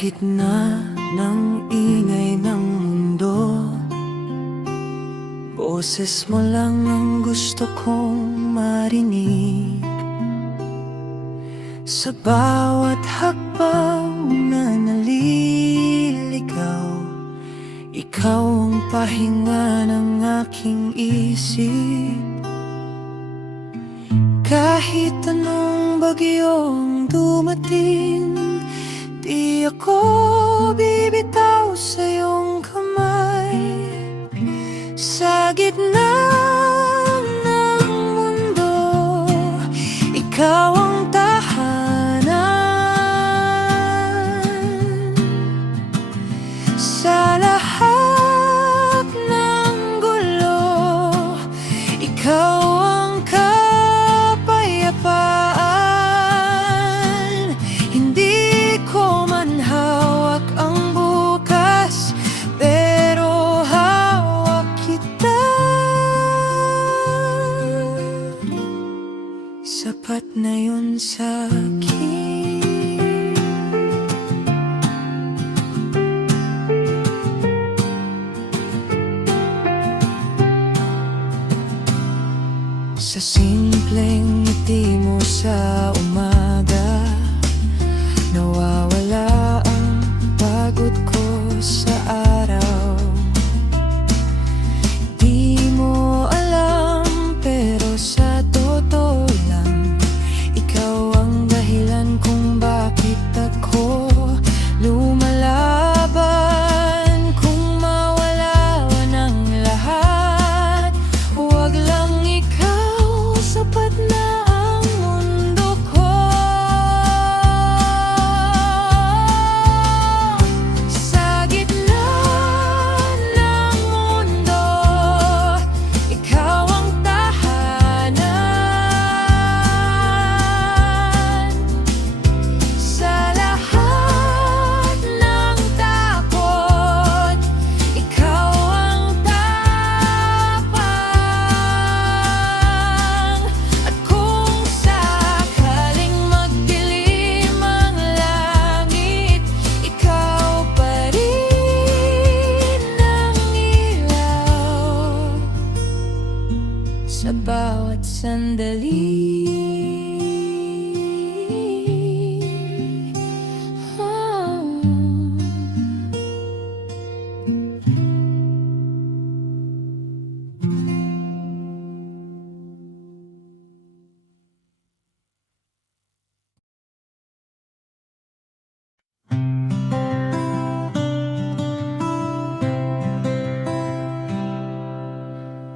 gitna ng ingay ng mundo, boses mo lang ang gusto kong marinig. Sa bawat hakbang na naliligaw, ikaw ang pahinga ng aking isip. Kahit anong bagyong dumating, di ako bibitaw sa iyong kamay. Sa gitna ng mundo, ikaw ang tahanan. Sa lahat ng gulo, ikaw ang kapayapaan. Hindi ko man hawak ang bukas, pero hawak kita. Sapat na yun sa'kin. Sa simpleng ngiti mo sa umaga, nawawala ang pagod ko sa araw. Di mo alam, pero sa totoo lang, ikaw ang dahilan kung bakit ako lumalaban. Kung mawala ng lahat, huwag lang ikaw, sapat na ang mundo ko. Sa gitna ng mundo, ikaw ang tahanan. Sa lahat ng takot, ikaw ang tapang. At kung sakaling magdilim ang langit, ikaw pa rin ang ilaw sa bawat sandali.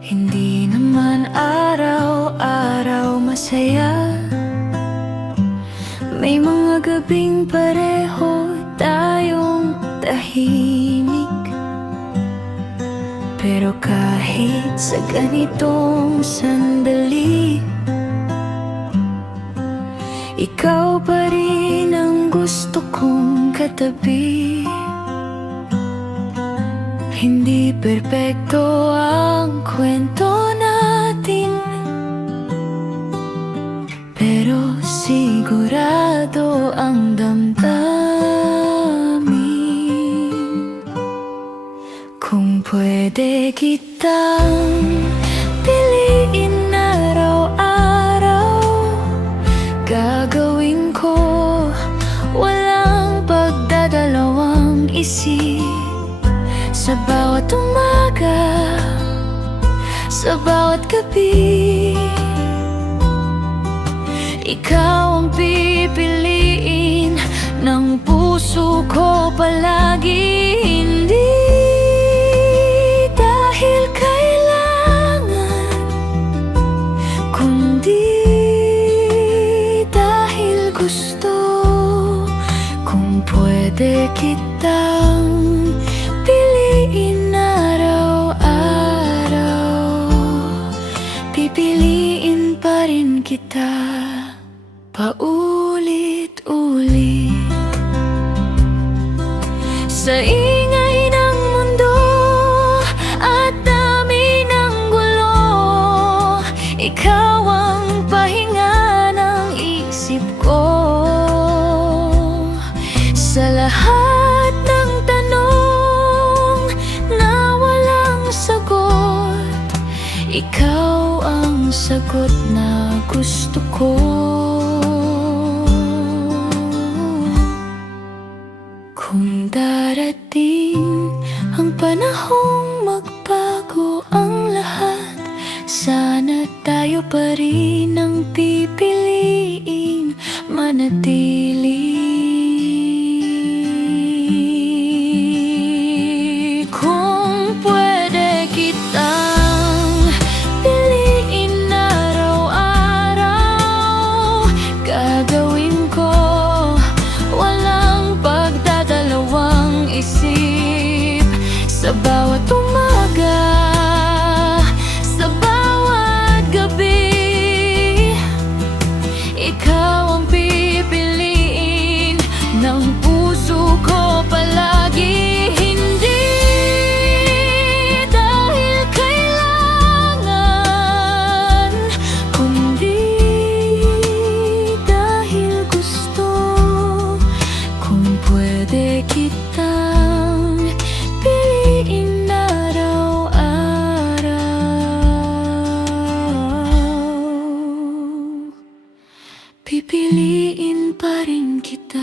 Hindi naman araw-araw masaya, may mga gabing pareho tayong tahimik. Pero kahit sa ganitong sandali, ikaw pa rin ang gusto kong katabi. Hindi perpekto ang kwento natin, pero sigurado ang damdamin. Kung pwede kitang piliin araw-araw, gagawin ko walang pagdadalawang isip. Sa bawat umaga, sa bawat gabi, ikaw ang pipiliin ng puso ko palagi. Hindi dahil kailangan, kundi dahil gusto. Kung pwede kitang piliin araw-araw, pipiliin pa rin kita paulit-ulit. Sa ingay ng mundo at dami ng gulo, ikaw ang pahinga ng isip ko. Sa lahat ang sagot na gusto ko. Kung darating ang panahong magbago ang lahat, sana tayo pa rin ang pipiliing manatili. Kung pwede kitang piliin araw-araw, gagawin ko walang pagdadalawang isip. Sa bawat umaga, sa bawat gabi, ikaw ang pipiliin ng puso ko palagi. Hindi dahil kailangan, kundi dahil gusto. Kung pwede kitang piliin araw-araw, pipiliin pa rin kita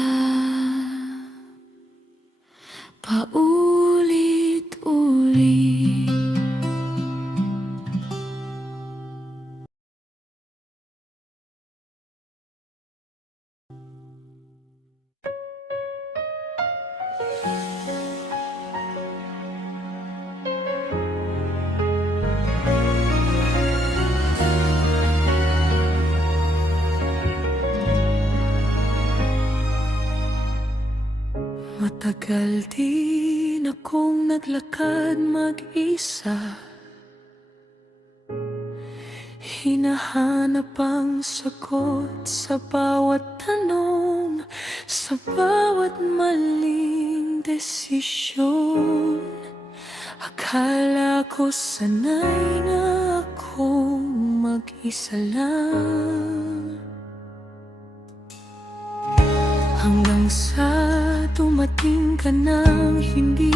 paulit-ulit. Matagal din akong naglakad mag-isa, hinahanap ang sagot sa bawat tanong, sa bawat maling desisyon. Akala ko sanay na akong mag-isa lang, hanggang sa dumating ka nang hindi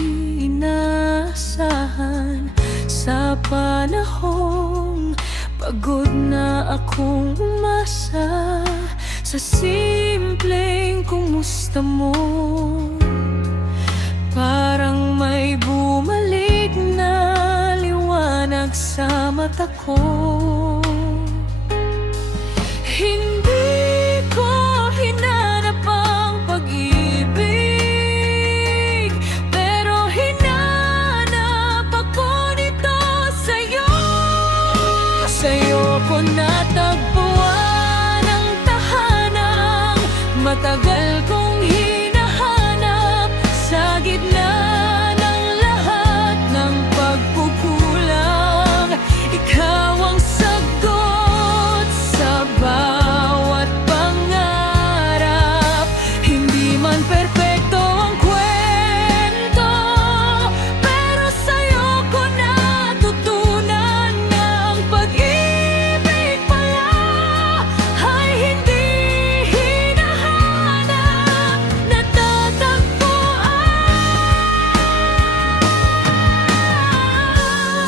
inaasahan. Sa panahong pagod na akong umasa, sa simpleng kumusta mo, parang may bumalik na liwanag sa mata ko. Hindi ko hinanap ang pag-ibig, pero hinanap ako nito sa'yo. Sa'yo ko natagpuan ang tahanang matagal kong hinahanap. Sa gitna ng lahat ng pagkukulang, ikaw ang sagot sa bawat pangarap. Hindi man perpekto ang kwento, pero sa'yo ko natutunan ng pag-ibig pala ay hindi hinahanap, natatagpuan.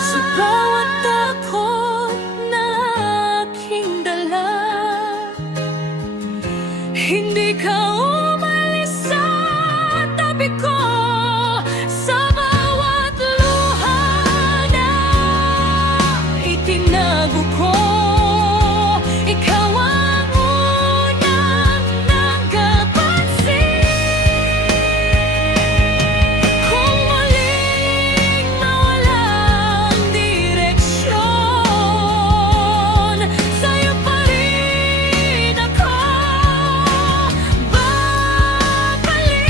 Sa bawat takot na aking dala, hindi ka umalis sa tabi ko. Sa bawat luha na itinago ko, ikaw ang unang nagkapansin. Kung muling mawalang direksyon, sa'yo pa rin ako babalik.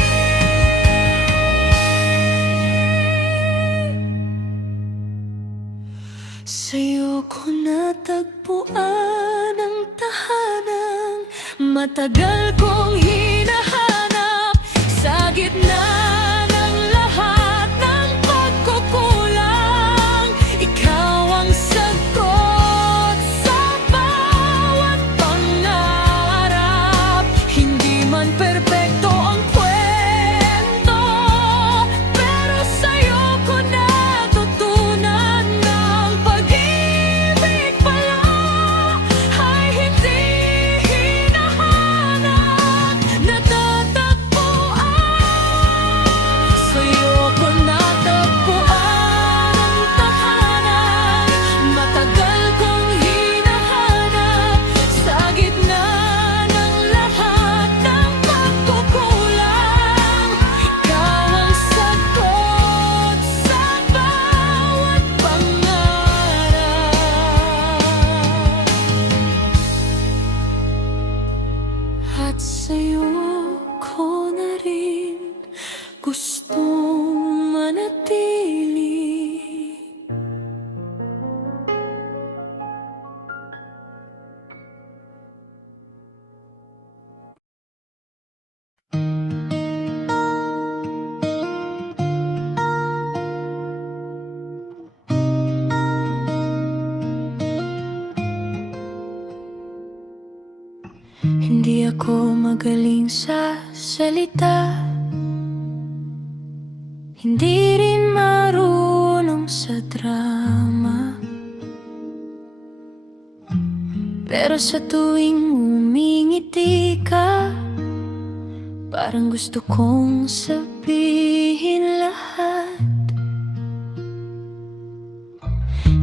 Sa'yo ko natagpuan ang tahanang matagal kong hinahanap. Sa gitna ng lahat ng pagkukulang, ikaw ang sagot sa bawat pangarap. Hindi man perpekto ang kwento, pero sa'yo ko natutunan ng pag-ibig pala Hindi ako magaling sa salita, hindi rin marunong sa drama. Pero sa tuwing umingiti ka, parang gusto kong sabihin lahat.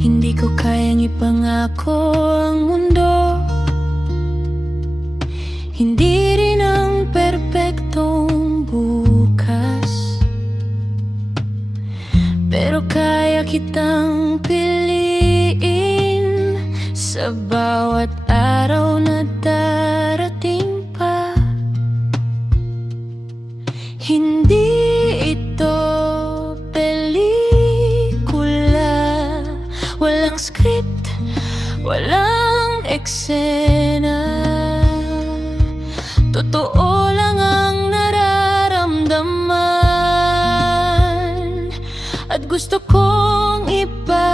Hindi ko kayang ipangako ang mundo, hindi rin ang perpektong bukas. Pero kaya kitang piliin sa bawat araw na darating pa. Hindi ito pelikula, walang script, walang eksena. Totoo lang ang nararamdaman, at gusto kong ipaalam.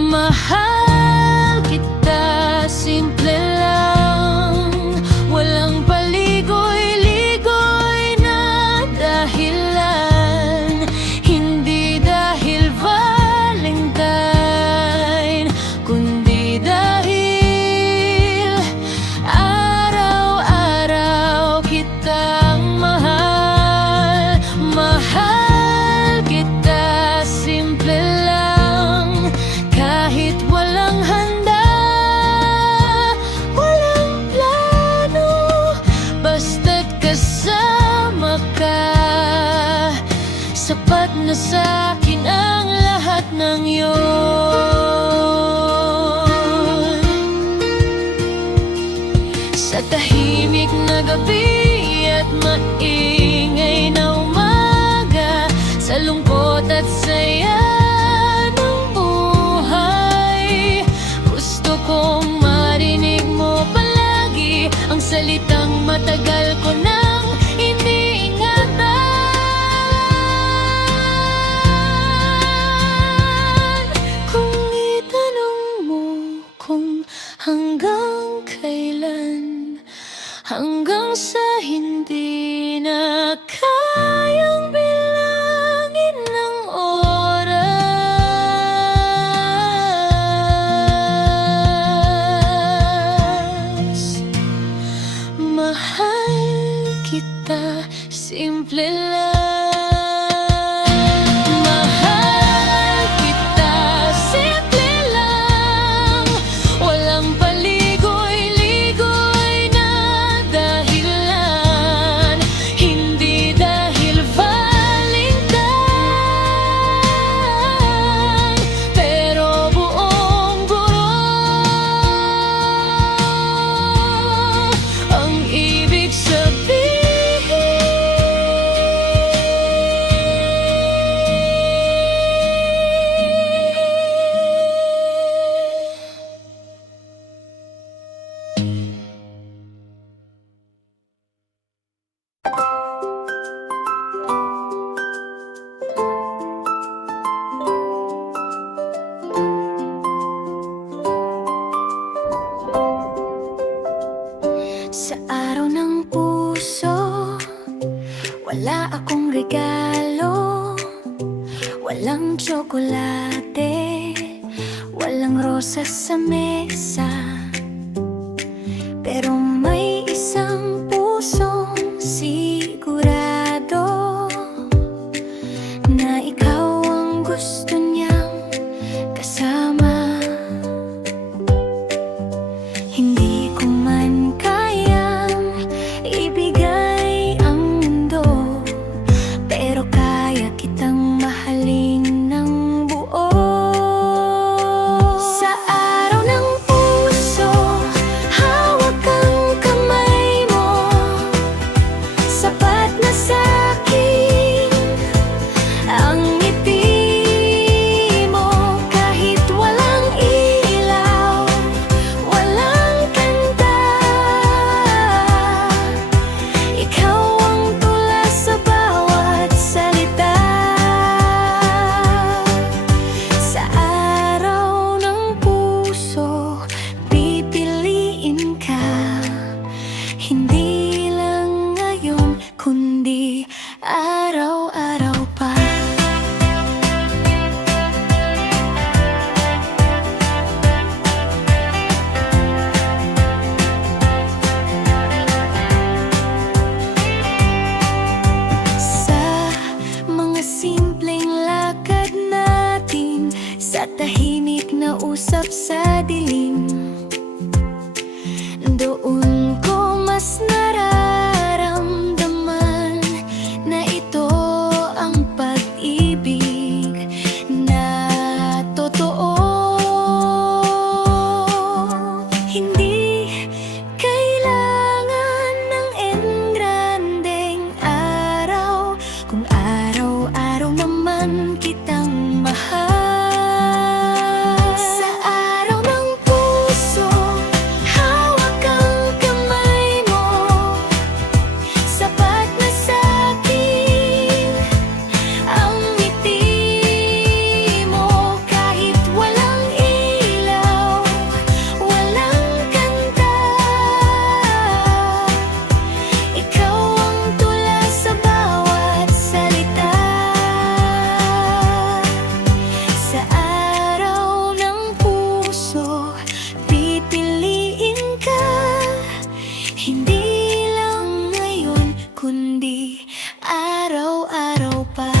Mahal kita, simple lang, walang paligoy-ligoy na dahilan. Hindi dahil Valentine, kundi dahil araw-araw kitang mahal. Mahal kita, simple lang, kahit walang handa, walang plano, basta't kasama ka. Sapat na sa'kin ang lahat ng yun. Sa tahimik na gabi at maingay na umaga, sa lungkot at saya ng buhay, gusto kong marinig mo palagi ang salitang matagal ko nang iniingatan. Kung itanong mo kung hanggang kailan, hanggang sa hindi na kayang bilangin ng oras. Mahal kita, simple lang. Mahal kita, simple lang, walang paligoy-ligoy na dahilan. Hindi dahil Valentine, pero buong buo ang ibig sabihin. Sa araw ng puso, wala akong regalo, walang tsokolate, walang rosas sa mesa. Pero may isang pusong sigurado na ikaw ang gusto niyang kasama. Hindi ko man kayang ibigay ang mundo, pero kaya kitang mahalin ng buo. Sa araw ng puso, Sa tahimik na usap sa dilim, doon ko mas nararamdaman na ito ang pag-ibig na totoo. Hindi kailangan ng engrandeng araw kung araw-araw naman kitang mahal. Sa araw ng puso, hawak ang kamay mo, sapat na sa'kin ang ngiti mo. Kahit walang ilaw, walang kanta, ikaw ang tula sa bawat salita. Sa araw ng puso, pipiliin ka, hindi lang ngayon, kundi araw-araw pa.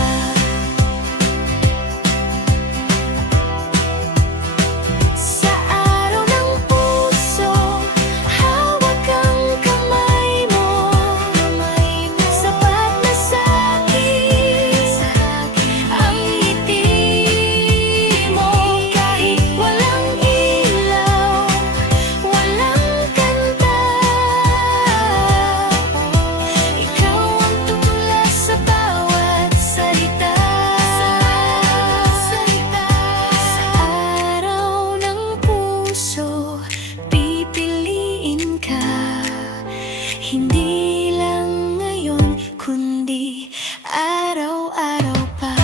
Sa araw ng puso, hawak ang kamay mo, sapat na sa'kin ang ngiti mo. Kahit walang ilaw, walang kanta, ikaw ang tula sa bawat salita. Sa araw ng puso, pipiliin ka, hindi lang ngayon, kundi araw-araw pa.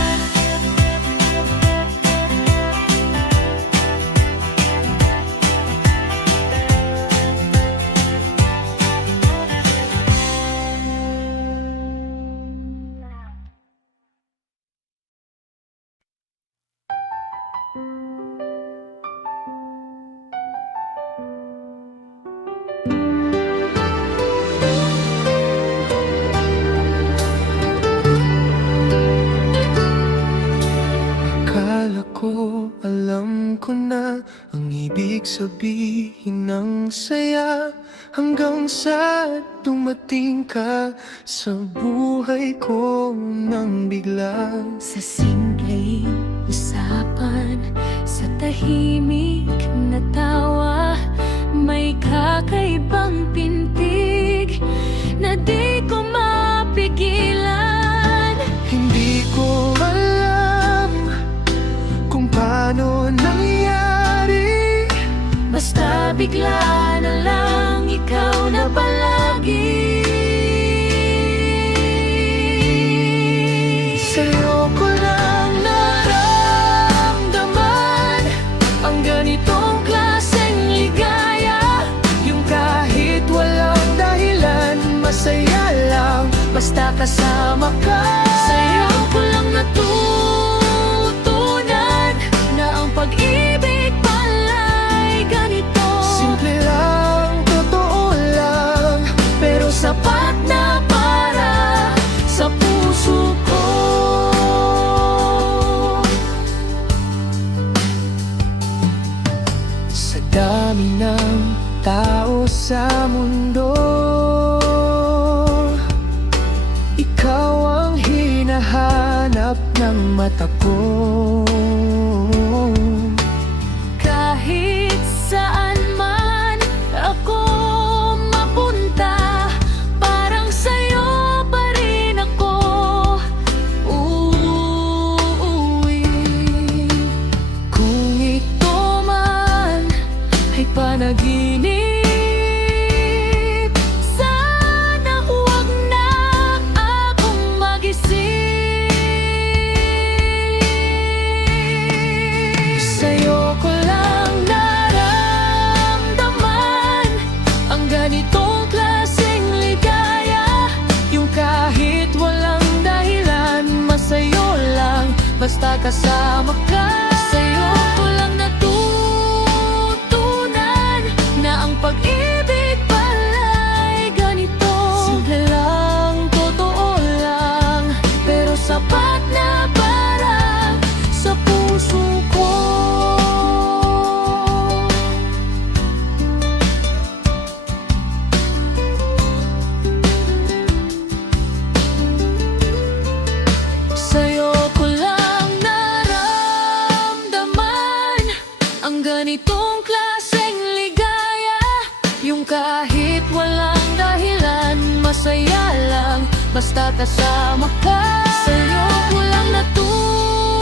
Akala ko alam ko na ang ibig sabihin ng saya, hanggang sa dumating ka sa buhay ko nang bigla. Sa simpleng usapan, sa tahimik na tawa, may kakaibang pintig na di ko mapigilan. Hindi ko alam kung paano nangyari, Basta bigla na lang ikaw na palagi. sa'yo ko lang naramdaman Ang ganitong klaseng ligaya, yung kahit walang dahilan, masaya lang basta kasama ka. sa'yo ko lang natutunan na ang pag-ibig pala'y ganito. Simple lang, totoo lang, pero Sapat na para sa puso ko. sa dami ng tao sa mundo, ikaw ang hinahanap ng mata ko. Kahit saan man ako mapunta, parang sa'yo pa rin ako uuwi. Kung ito man Ay panaginip, sana huwag na akong magising. sa'yo ko lang Naramdaman ang ganitong klaseng ligaya, yung kahit walang dahilan, masayo lang basta kasama ka. sa'yo ko lang natutunan na ang pag-ibig pala'y ganito. Simple lang, totoo lang, pero Sapat na para sa puso ko. Ganitong klaseng ligaya, yung kahit walang dahilan, masaya lang basta kasama ka. Sa'yo ko lang natutunan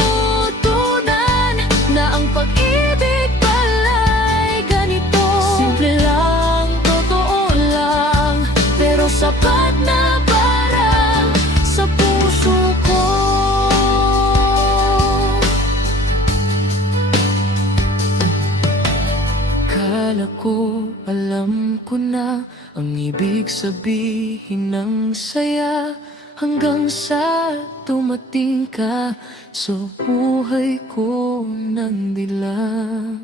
na ang pag-ibig pala'y ganito. Simple lang, totoo lang, pero sapat na para sa puso ko. Kala ko alam ko na ang ibig sabihin ng saya, hanggang sa tumating ka sa buhay ko ng dilag.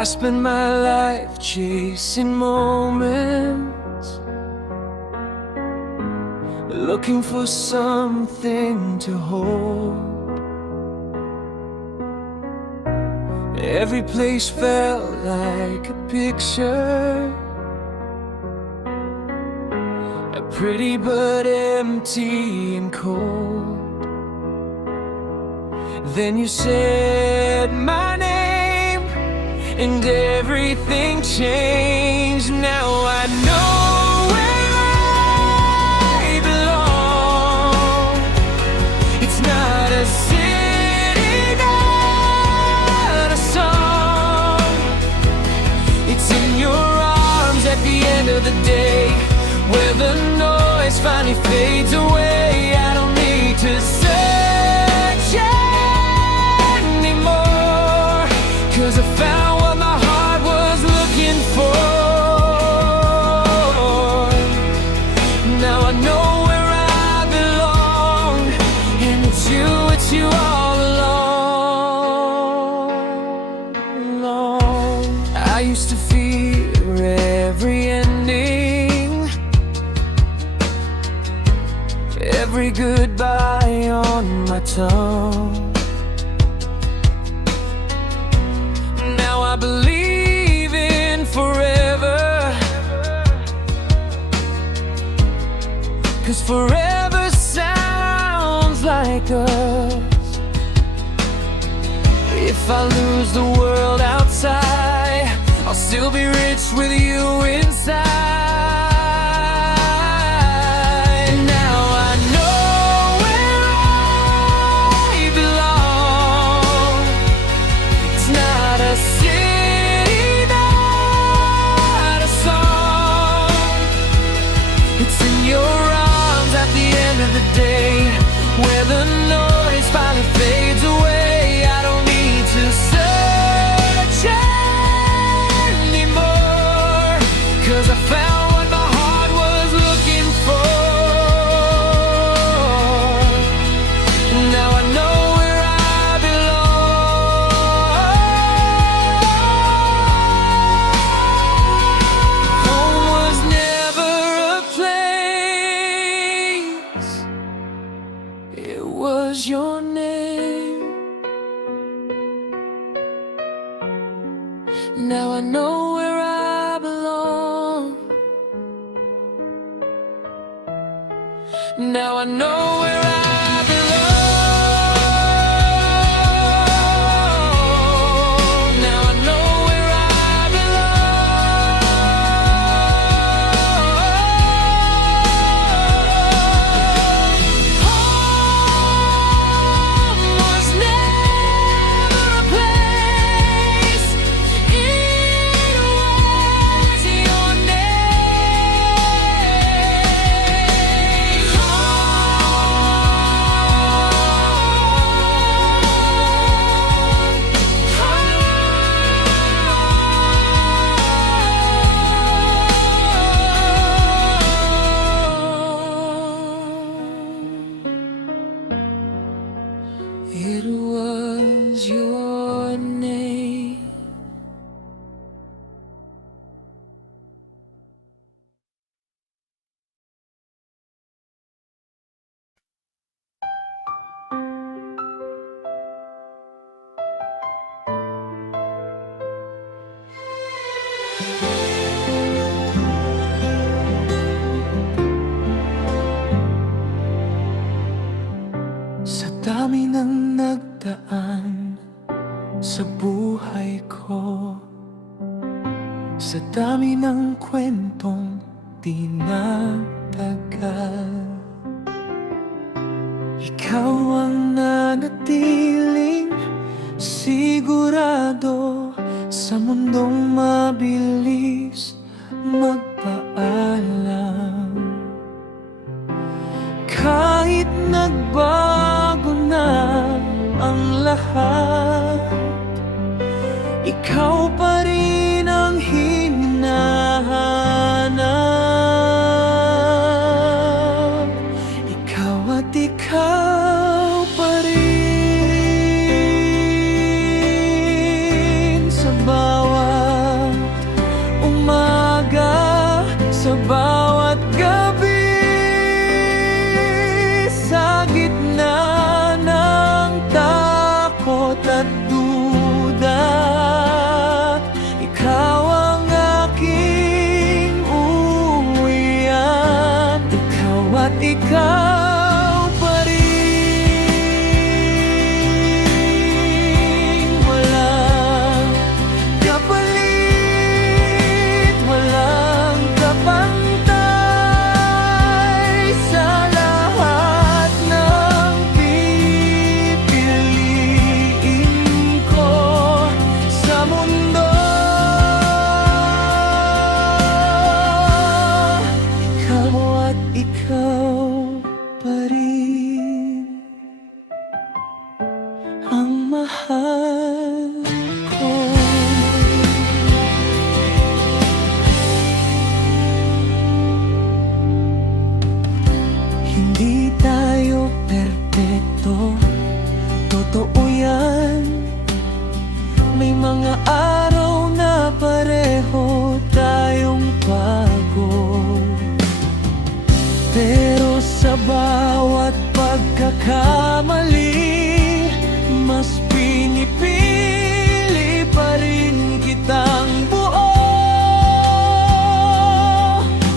I spend my life chasing moments, looking for something to hold. Every place felt like a picture, pretty but empty and cold. Then you said my name, and everything changed. Now I know where I belong. It's not a city, not a song. It's in your arms at the end of the day, where the noise finally fades away. I don't need to search anymore, 'cause I found what my heart was looking for. Now I know where I belong, and it's you all along. I used to fear every ending, every goodbye on my tongue. Now I believe in forever, 'cause forever sounds like us. If I lose the world outside, I'll still be rich with you inside. Where the noise finally fades away, I don't need to search anymore, 'cause I found what my heart was looking for. Now I know where I belong. Home was never a place, it was your name. Now I know where I belong. Now I know where I belong. Now I know where I belong. Home was never a place, it was your name. Home sa buhay ko. Sa dami ng kwentong tinatagal, ikaw ang nanatiling sigurado sa mundong mabilis magpaalam. Kahit nagbago na ang lahat, ikaw pa rin ang hinahanap. Ikaw at ikaw pa rin sa bawat umaga, sa bawat gabi, sa gitna ng takot at duda. Ikaw ang aking uwian. Ikaw at ikaw pa rin. Walang kapalit, walang kapantay sa lahat ng pipiliin ko sa mundo. Ikaw at ikaw pa rin ang mahal ko. Hindi tayo perpekto, totoo yan. May mga araw na pareho tayong pagod, pero sa bawat pagkakamali, mas pinipili pa rin kitang buo.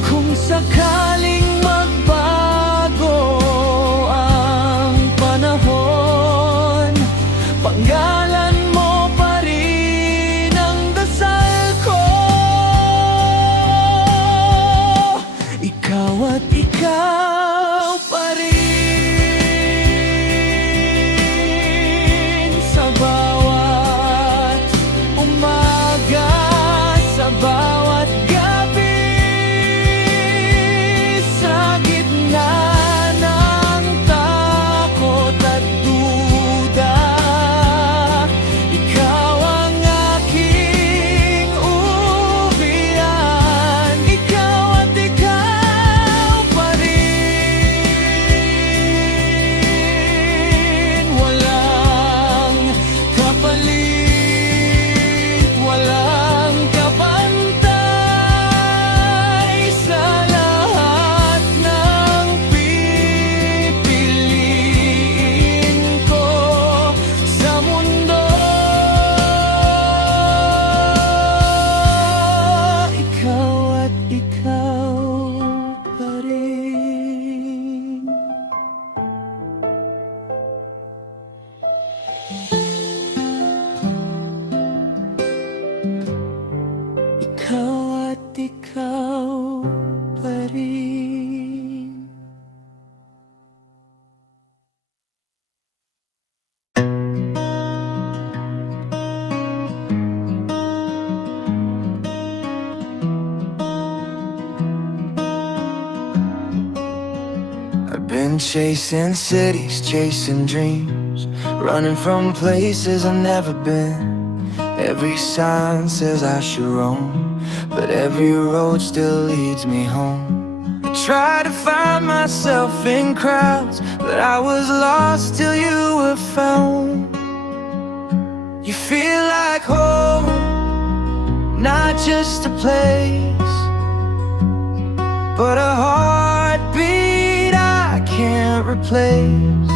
Kung sakaling magbago ang panahon, panggalan mo pa rin ang dasal ko. Ikaw at ikaw pa rin sa bawat umaga, sa bawat gabi, sa gitna ng takot at duda. Ikaw ang aking uwian. Ikaw at ikaw pa rin. Walang kapalit, walang kapantay sa lahat ng pipiliin ko sa mundo. Ikaw at ikaw pa rin. Ikaw at ikaw pa rin. I've been chasing cities, chasing dreams, running from places I've never been. Every sign says I should roam, but every road still leads me home. I try to find myself in crowds, but I was lost till you were found. You feel like home, not just a place, but a heartbeat I can't replace.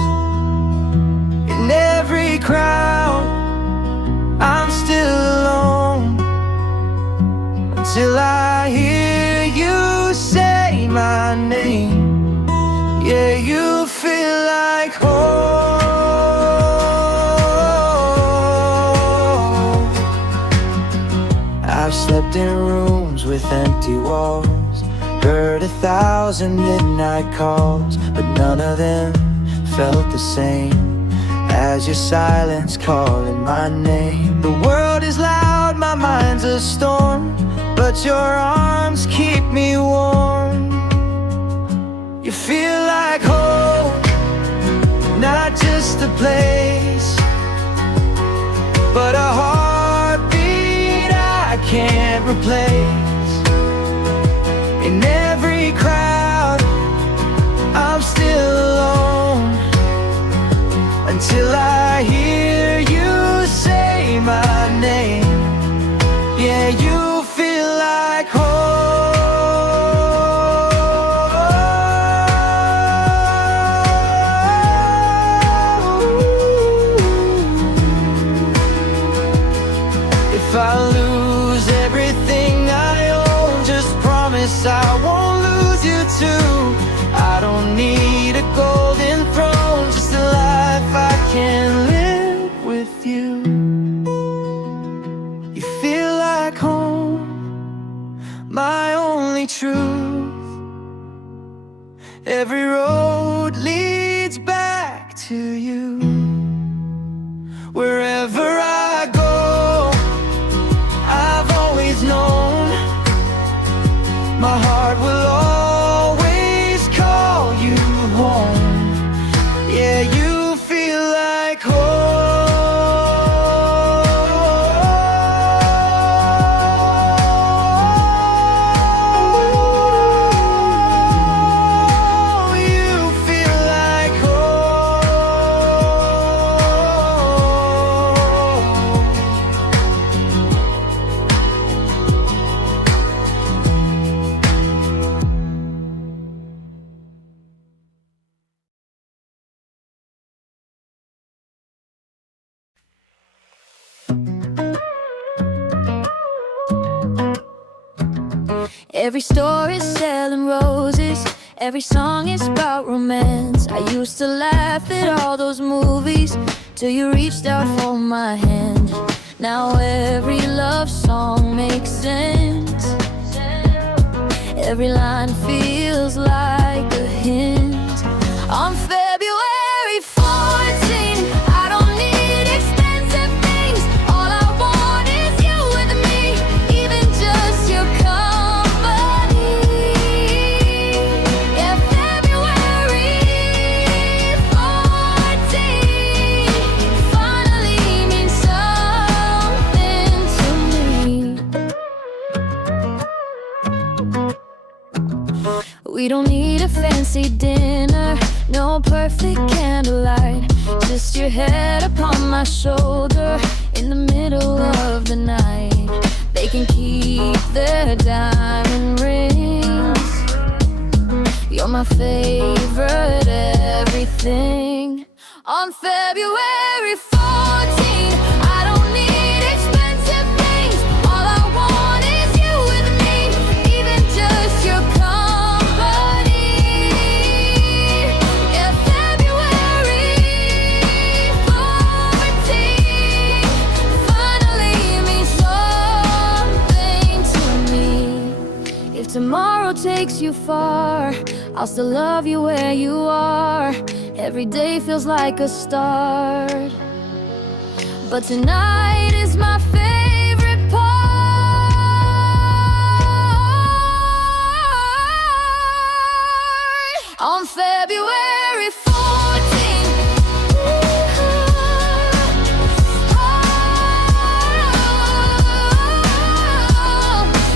In every crowd, I'm still alone, until I hear you say my name. Yeah, you feel like home. Slept in rooms with empty walls, heard 1,000 midnight calls, but none of them felt the same as your silence calling my name. The world is loud, my mind's a storm, but your arms keep me warm. You feel like home, not just a place, but a heartbeat I can't replace. In every crowd, I'm still alone, until I hear you say my name. Yeah, you feel like home. If I lose everything I own, just promise I won't lose you too. I don't need a golden throne, just a life I can live with you. You feel like home, my only truth. Every road leads back to you. Wherever I go, I've always known my heart will always call you home. Yeah, you feel like home. You feel like Every store is selling roses, every song is about romance. I used to laugh at all those movies till you reached out for my hand. Now every love song makes sense. Every line feels like a hint. On February 14, I don't need expensive things. All I want is you with me, even just your company. Yeah, February 14 finally means something to me. We don't need a fancy dinner, no perfect candlelight, just your head upon my shoulder in the middle of the night. They can keep their diamond rings. You're my favorite everything. On February 14, I don't need expensive things. All I want is you with me, even just your company. Yeah, February 14 finally means something to me. If tomorrow takes you far, I'll still love you where you are. Every day feels like a start, but tonight is my favorite part. On February 14,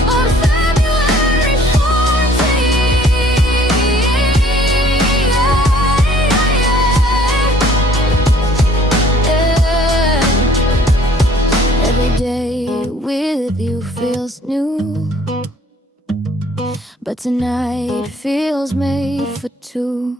on February 14, every day with you feels new, but tonight feels made for two.